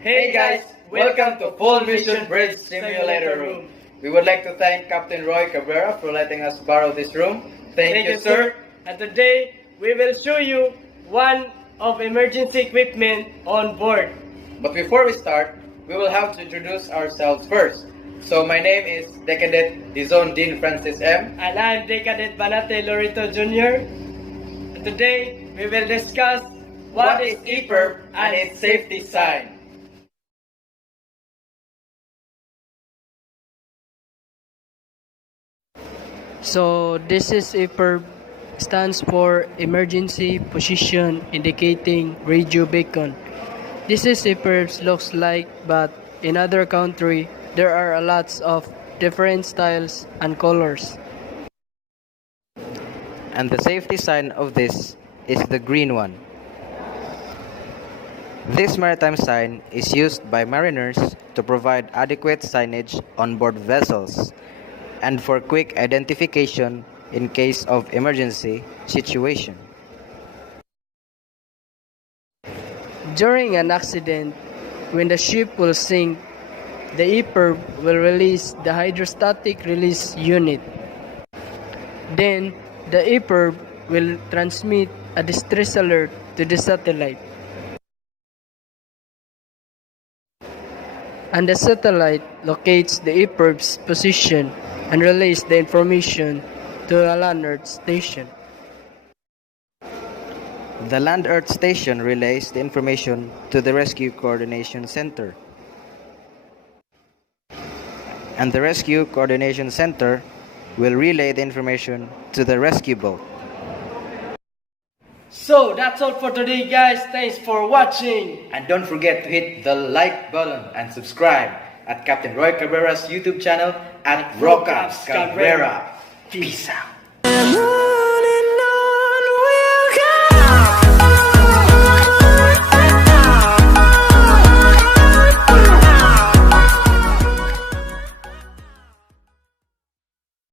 Hey guys, welcome to Full Mission Bridge Simulator Room. We would like to thank Captain Roy Cabrera for letting us borrow this room. Thank you, sir. And today, we will show you one of emergency equipment on board. But before we start, we will have to introduce ourselves first. So my name is Decadet Dizon Dean Francis M. And I'm Decadet Banate Lorito Jr. And today, we will discuss What is Epirb and its safety sign? So this is Epirb, stands for Emergency Position Indicating Radio Beacon. This is Epirb's looks like, but in other country there are lots of different styles and colors. And the safety sign of this is the green one. This maritime sign is used by mariners to provide adequate signage on board vessels and for quick identification in case of emergency situation. During an accident, when the ship will sink, the Epirb will release the hydrostatic release unit. Then, the Epirb will transmit a distress alert to the satellite. And the satellite locates the Epirb's position and relays the information to the land earth station. The land earth station relays the information to the rescue coordination center. And the rescue coordination center will relay the information to the rescue boat. So that's all for today, guys. Thanks for watching. And don't forget to hit the like button and subscribe at Captain Roy Cabrera's YouTube channel at Rocaps Cabrera. Peace out.